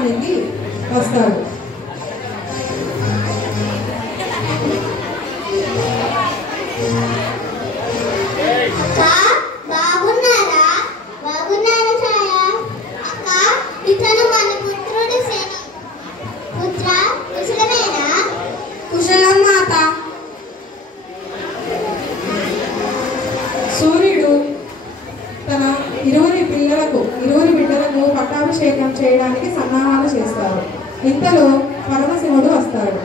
లోకానికి వస్తాడు. సూర్యుడు తన ఇరువురి బిడ్డలకు పట్టాభిషేకం చేయడానికి సన్నాహాలు చేస్తారు. ఇంతలో పరమశివుడు వస్తాడు.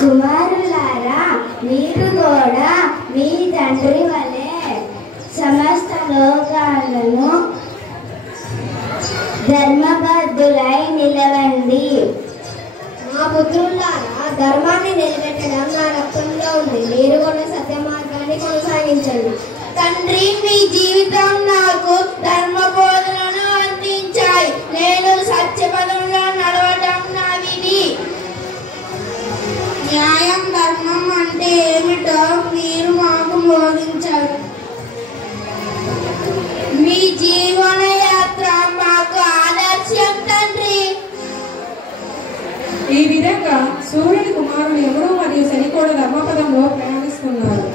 కుమారులారా, మీరు కూడా మీ తండ్రి వలె సమస్త లోకాలను ధర్మబద్ధులై నిలవండి. మా పుత్రులారా, ధర్మాన్ని నిలబెట్టడం నా రక్తంలో ఉంది. మీరు కూడా సత్య మార్గాన్ని కొనసాగించండి. తండ్రి, మీ జీవితం నాకు ధర్మ బోధనను అందించాయి. నేను సత్యపదంలో నడవడం నా విధి. న్యాయం, ధర్మం అంటే ఏమిటో మీరు మాకు బోధించారు. మీ జీవన యాత్ర మాకు ఆదర్శం తండ్రి. ఈ విధంగా సూర్యుని కుమారుడు యముడు మరియు శని కూడా ధర్మపదంలో ప్రయాణిస్తున్నారు.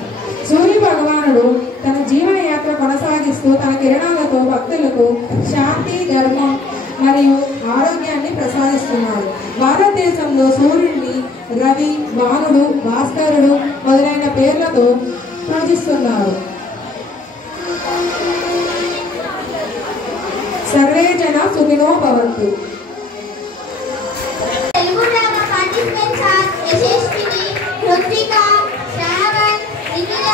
సూర్య భగవానుడు తన జీవన యాత్ర కొనసాగిస్తూ తన కిరణాలతో భక్తులకు శాంతి, ధర్మం మరియు ఆరోగ్యాన్ని ప్రసాదిస్తున్నాడు. భారతదేశంలో సూర్యుడిని రవి, భానుడు, భాస్కరుడు మొదలైన పేర్లతో పూజిస్తున్నారు. సర్వే జన సుఖినో భవంతు. తెలుగు డ్రామా పార్టిసిపెంట్స్ ఆర్ యశస్విని, కృతిక, శ్రావణ్, నిఖిల,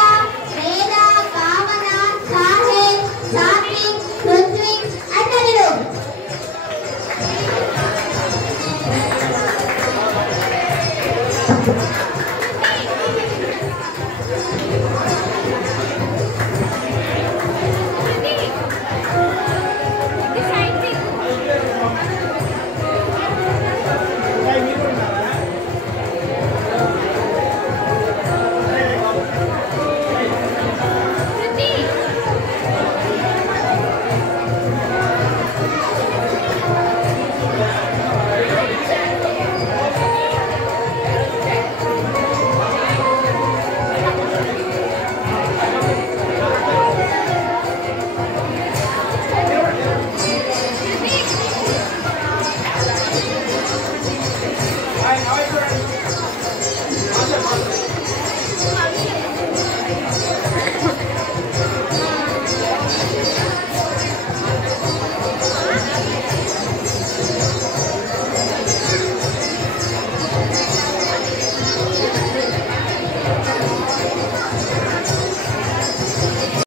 వేద, భావన, సాహిల్, సాత్విక్, రుత్విక్ అండ్ అనిరుద్.